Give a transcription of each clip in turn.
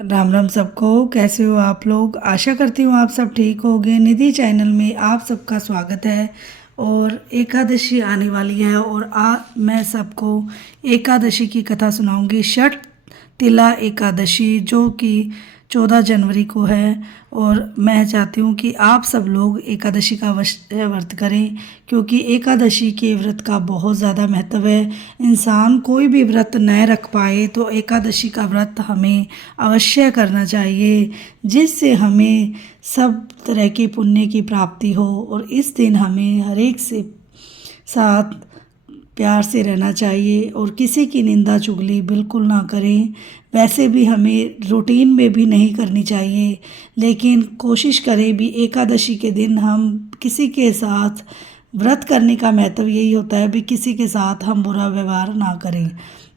राम राम सबको। कैसे हो आप लोग? आशा करती हूँ आप सब ठीक होंगे। निधि चैनल में आप सबका स्वागत है। और एकादशी आने वाली है और मैं सबको एकादशी की कथा सुनाऊंगी। षठ तिला एकादशी जो कि 14 जनवरी को है। और मैं चाहती हूँ कि आप सब लोग एकादशी का अवश्य व्रत करें, क्योंकि एकादशी के व्रत का बहुत ज़्यादा महत्व है। इंसान कोई भी व्रत न रख पाए तो एकादशी का व्रत हमें अवश्य करना चाहिए, जिससे हमें सब तरह के पुण्य की प्राप्ति हो। और इस दिन हमें हर एक से साथ प्यार से रहना चाहिए और किसी की निंदा चुगली बिल्कुल ना करें। वैसे भी हमें रूटीन में भी नहीं करनी चाहिए, लेकिन कोशिश करें भी एकादशी के दिन हम किसी के साथ व्रत करने का महत्व यही होता है भी किसी के साथ हम बुरा व्यवहार ना करें।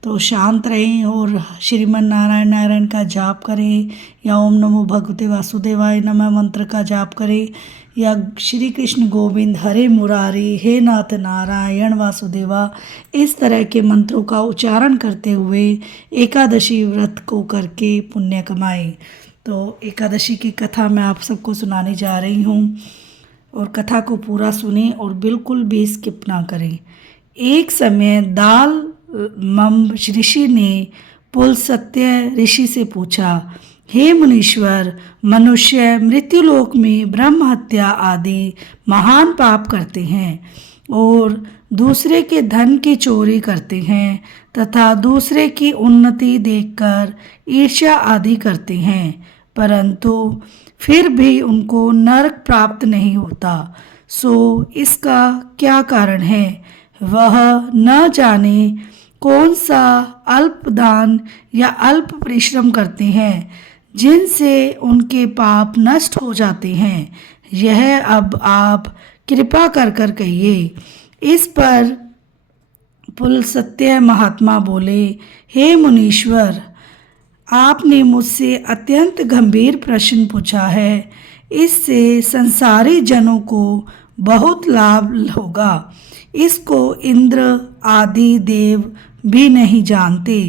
तो शांत रहें और श्रीमन नारायण नारायण का जाप करें, या ओम नमो भगवते वासुदेवाय नमः मंत्र का जाप करें, या श्री कृष्ण गोविंद हरे मुरारी हे नाथ नारायण वासुदेवा, इस तरह के मंत्रों का उच्चारण करते हुए एकादशी व्रत को करके पुण्य कमाएं। तो एकादशी की कथा मैं आप सबको सुनाने जा रही हूँ और कथा को पूरा सुनें और बिल्कुल भी स्किप ना करें। एक समय दाल मम ऋषि ने पुलस्त्य ऋषि से पूछा, हे मुनीश्वर, मनुष्य मृत्युलोक में ब्रह्म हत्या आदि महान पाप करते हैं और दूसरे के धन की चोरी करते हैं तथा दूसरे की उन्नति देखकर ईर्ष्या आदि करते हैं, परंतु फिर भी उनको नरक प्राप्त नहीं होता। सो इसका क्या कारण है? वह न जाने कौन सा अल्प दान या अल्प परिश्रम करते हैं जिनसे उनके पाप नष्ट हो जाते हैं। यह अब आप कृपा कर कर कहिए। इस पर पुलस्त्य महात्मा बोले, हे मुनीश्वर, आपने मुझसे अत्यंत गंभीर प्रश्न पूछा है। इससे संसारी जनों को बहुत लाभ होगा। इसको इंद्र आदि देव भी नहीं जानते,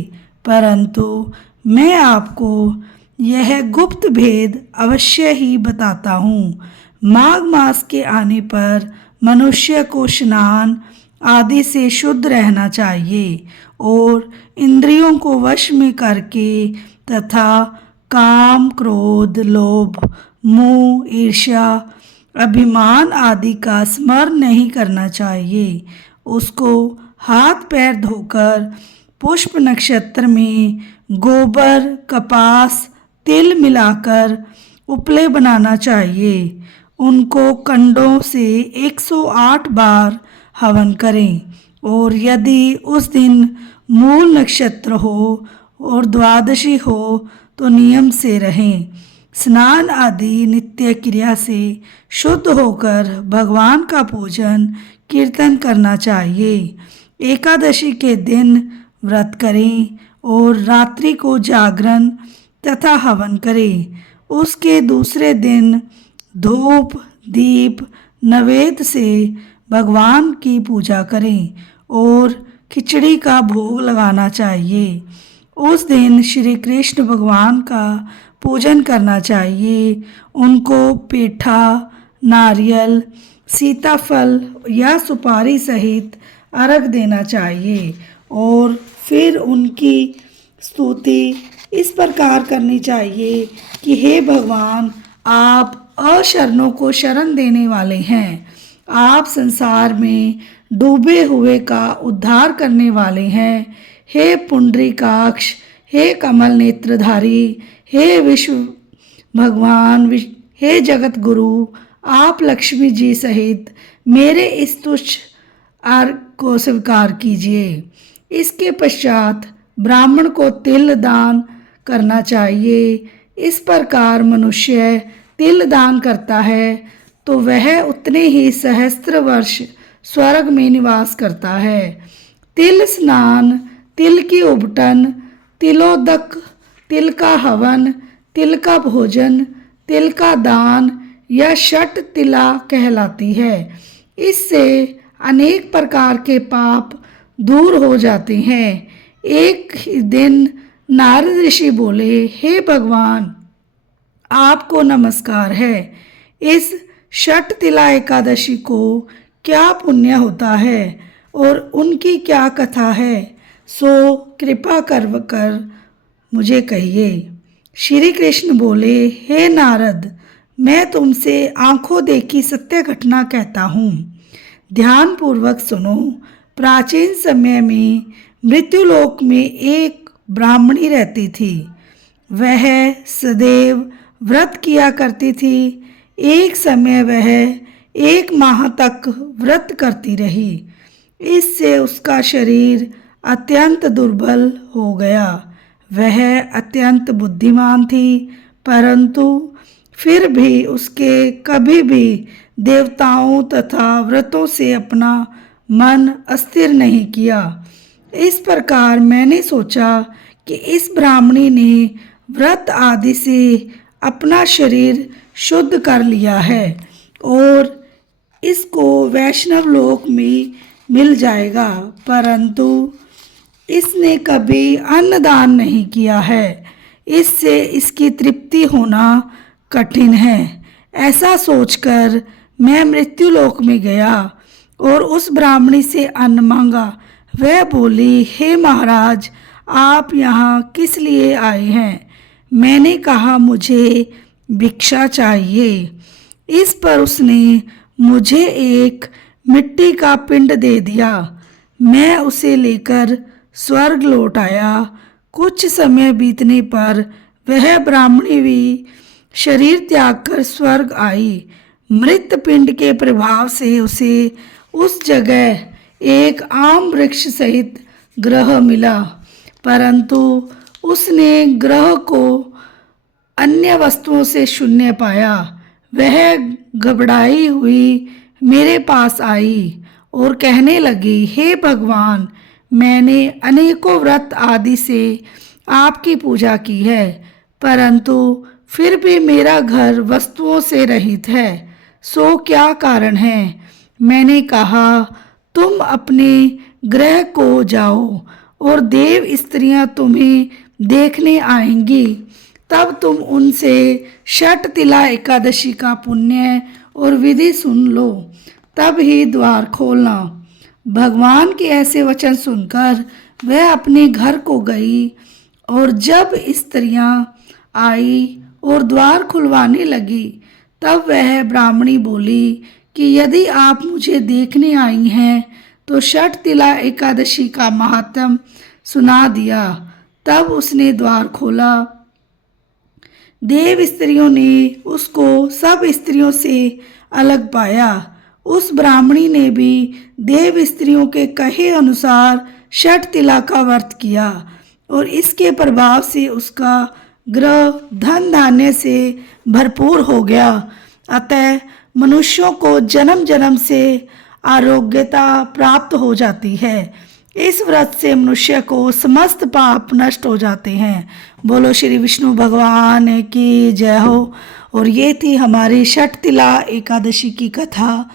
परंतु मैं आपको यह गुप्त भेद अवश्य ही बताता हूँ। माघ मास के आने पर मनुष्य को स्नान आदि से शुद्ध रहना चाहिए और इंद्रियों को वश में करके तथा काम, क्रोध, लोभ, मोह, ईर्ष्या, अभिमान आदि का स्मरण नहीं करना चाहिए। उसको हाथ पैर धोकर पुष्प नक्षत्र में गोबर, कपास, तिल मिलाकर उपले बनाना चाहिए। उनको कंडों से 108 बार हवन करें और यदि उस दिन मूल नक्षत्र हो और द्वादशी हो तो नियम से रहें। स्नान आदि नित्य क्रिया से शुद्ध होकर भगवान का पूजन कीर्तन करना चाहिए। एकादशी के दिन व्रत करें और रात्रि को जागरण तथा हवन करें। उसके दूसरे दिन धूप दीप नैवेद्य से भगवान की पूजा करें और खिचड़ी का भोग लगाना चाहिए। उस दिन श्री कृष्ण भगवान का पूजन करना चाहिए। उनको पेठा, नारियल, सीताफल या सुपारी सहित अर्घ देना चाहिए और फिर उनकी स्तुति इस प्रकार करनी चाहिए कि हे भगवान, आप अशरणों को शरण देने वाले हैं। आप संसार में डूबे हुए का उद्धार करने वाले हैं। हे पुंडरीकाक्ष, हे कमल नेत्रधारी, हे विश्व भगवान, हे जगत गुरु, आप लक्ष्मी जी सहित मेरे इस तुच्छ अर्घ को स्वीकार कीजिए। इसके पश्चात ब्राह्मण को तिल दान करना चाहिए। इस प्रकार मनुष्य तिल दान करता है तो वह उतने ही सहस्त्र वर्ष स्वर्ग में निवास करता है। तिल स्नान, तिल की उबटन, तिलोदक, तिल का हवन, तिल का भोजन, तिल का दान यह षठ तिला कहलाती है। इससे अनेक प्रकार के पाप दूर हो जाते हैं। एक ही दिन नारद ऋषि बोले, हे भगवान, आपको नमस्कार है। इस षट तिला एकादशी को क्या पुण्य होता है और उनकी क्या कथा है, सो कृपा कर मुझे कहिए। श्री कृष्ण बोले, हे नारद, मैं तुमसे आंखों देखी सत्य घटना कहता हूँ। ध्यान पूर्वक सुनो। प्राचीन समय में मृत्युलोक में एक ब्राह्मणी रहती थी। वह सदैव व्रत किया करती थी। एक समय वह 1 माह तक व्रत करती रही। इससे उसका शरीर अत्यंत दुर्बल हो गया। वह अत्यंत बुद्धिमान थी, परंतु फिर भी उसके कभी भी देवताओं तथा व्रतों से अपना मन अस्थिर नहीं किया। इस प्रकार मैंने सोचा कि इस ब्राह्मणी ने व्रत आदि से अपना शरीर शुद्ध कर लिया है और इसको वैष्णव लोक में मिल जाएगा, परंतु इसने कभी अन्नदान नहीं किया है। इससे इसकी तृप्ति होना कठिन है। ऐसा सोचकर मैं मृत्युलोक में गया और उस ब्राह्मणी से अन्न मांगा। वह बोली, हे महाराज, आप यहाँ किस लिए आए हैं? मैंने कहा, मुझे भिक्षा चाहिए। इस पर उसने मुझे एक मिट्टी का पिंड दे दिया। मैं उसे लेकर स्वर्ग लौट आया। कुछ समय बीतने पर वह ब्राह्मणी भी शरीर त्याग कर स्वर्ग आई। मृत पिंड के प्रभाव से उसे उस जगह एक आम वृक्ष सहित ग्रह मिला, परंतु उसने ग्रह को अन्य वस्तुओं से शून्य पाया। वह घबराई हुई मेरे पास आई और कहने लगी, हे भगवान, मैंने अनेकों व्रत आदि से आपकी पूजा की है, परंतु फिर भी मेरा घर वस्तुओं से रहित है। सो क्या कारण है? मैंने कहा, तुम अपने गृह को जाओ और देव स्त्रियां तुम्हें देखने आएंगी। तब तुम उनसे षट तिला एकादशी का पुण्य और विधि सुन लो, तब ही द्वार खोलना। भगवान के ऐसे वचन सुनकर वह अपने घर को गई और जब स्त्रियां आई और द्वार खुलवाने लगी, तब वह ब्राह्मणी बोली कि यदि आप मुझे देखने आई हैं तो षट तिला एकादशी का महात्म सुना दिया। तब उसने द्वार खोला। देव स्त्रियों ने उसको सब स्त्रियों से अलग पाया। उस ब्राह्मणी ने भी देव स्त्रियों के कहे अनुसार षट तिला का व्रत किया और इसके प्रभाव से उसका गृह धन धान्य से भरपूर हो गया। अतः मनुष्यों को जन्म जन्म से आरोग्यता प्राप्त हो जाती है। इस व्रत से मनुष्य को समस्त पाप नष्ट हो जाते हैं। बोलो श्री विष्णु भगवान की जय हो। और ये थी हमारी षट तिला एकादशी की कथा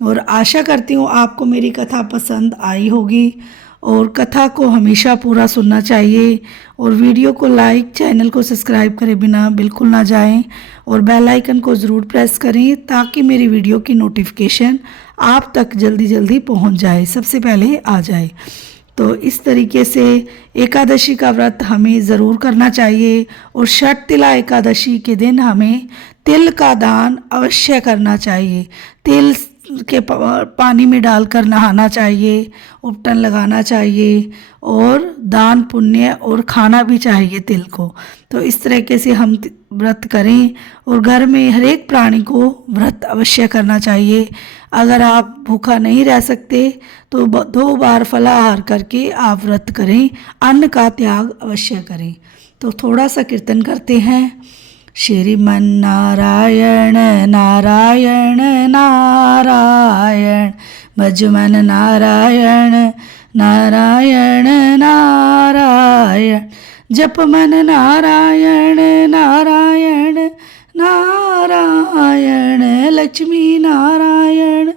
और आशा करती हूँ आपको मेरी कथा पसंद आई होगी और कथा को हमेशा पूरा सुनना चाहिए और वीडियो को लाइक, चैनल को सब्सक्राइब करे बिना बिल्कुल ना जाएं और बेल आइकन को ज़रूर प्रेस करें ताकि मेरी वीडियो की नोटिफिकेशन आप तक जल्दी जल्दी पहुंच जाए, सबसे पहले आ जाए। तो इस तरीके से एकादशी का व्रत हमें ज़रूर करना चाहिए और षट तिला एकादशी के दिन हमें तिल का दान अवश्य करना चाहिए। तिल के पानी में डालकर नहाना चाहिए, उपटन लगाना चाहिए और दान पुण्य और खाना भी चाहिए तिल को। तो इस तरीके से हम व्रत करें और घर में हर एक प्राणी को व्रत अवश्य करना चाहिए। अगर आप भूखा नहीं रह सकते तो 2 बार फलाहार करके आप व्रत करें, अन्न का त्याग अवश्य करें। तो थोड़ा सा कीर्तन करते हैं। श्रीमन नारायण नारायण नारायण, भजमन नारायण नारायण नारायण, जपमन नारायण नारायण नारायण, लक्ष्मी नारायण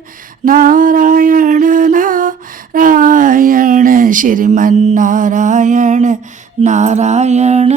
नारायण नारायण, श्रीमन नारायण नारायण